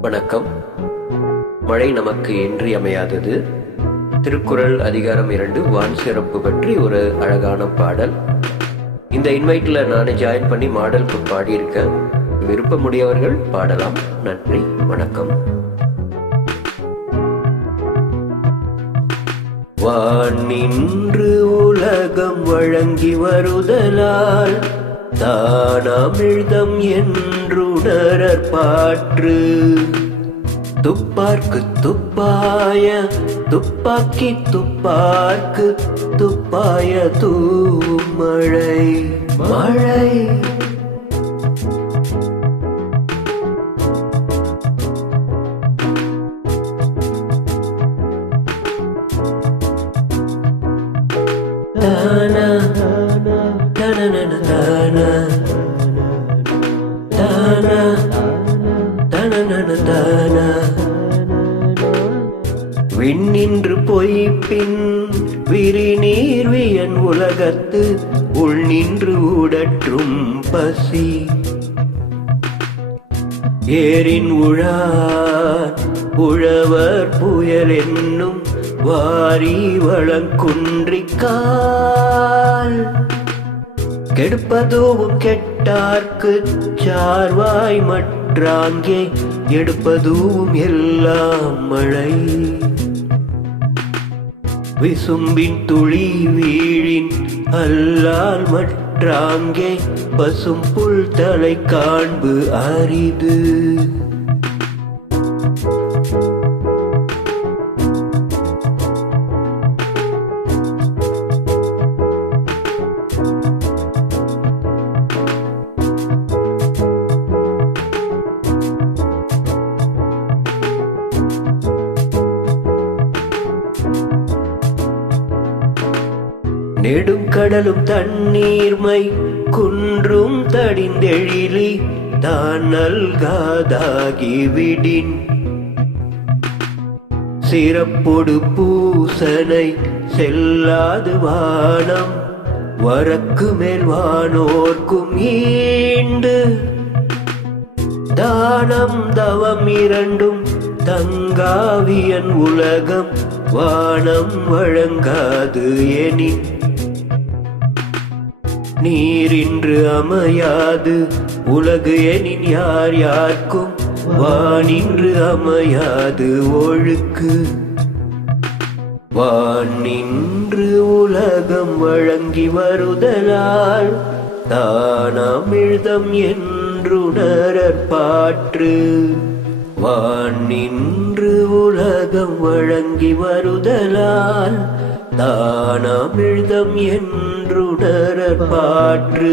வணக்கம். மழை நமக்கு இன்றியமையாதது. திருக்குறள் அதிகாரம் இரண்டு வான் சிறப்பு பற்றி ஒரு அழகான பாடல். இந்த இன்வைட்ல நானே ஜாயின் பண்ணி மாடலுக்கு பாடியிருக்கேன். விருப்பமுடையவர்கள் பாடலாம். நன்றி வணக்கம். வான் நின்று உலகம் வழங்கி வருதலால் தானாமிழ்தம் என்றுணரற் பாற்று. துப்பார்க்கு துப்பாய துப்பாக்கி துப்பார்க்கு துப்பாய தூமழை மழை. தானா தனனன தானா விண்ணின்று பொய்ப்பின் பின் விரிநீர்வியன் உலகத்து உள் நின்று ஊடற்றும் பசி. ஏரின் உழா உழவர் புயல் என்னும் வாரி வளங்குன்றிக்கால் கெடுப்பதுவும் கெட்டார்க்கு சார்வாய் ஒன்றாங்கே எடுப்பதும் எல்லாம் மழை. விசும்பின் துளி வீழின் அல்லால் மற்றாங்கே பசும் புல் தலை காண்பு அரிது. நெடுங்கடலும் தண்ணீர்மை குன்றும் தடிந்தெழிலி தான் நல்காதாகிவிடின் சிறப்பொடு பூசனை செல்லாது வானம் வரக்கு மேல் வானோர்க்கும் ஈண்டு. தானம் தவம் இரண்டும் தங்காவியன் உலகம் வானம் வழங்காது எனின். நீரின்று அமையாது. உலகு எனின் யார் யார்க்கும் வானின்று அமையாது. ஒழுக்கு வான் நின்று உலகம் வழங்கி வருதலால் தான் அமிழ்தம் என்றுணர்பாற்று வான் நின்று உலகம் வழங்கி வருதலால் தானாமிழ்தம் என்றுணரற் பாற்று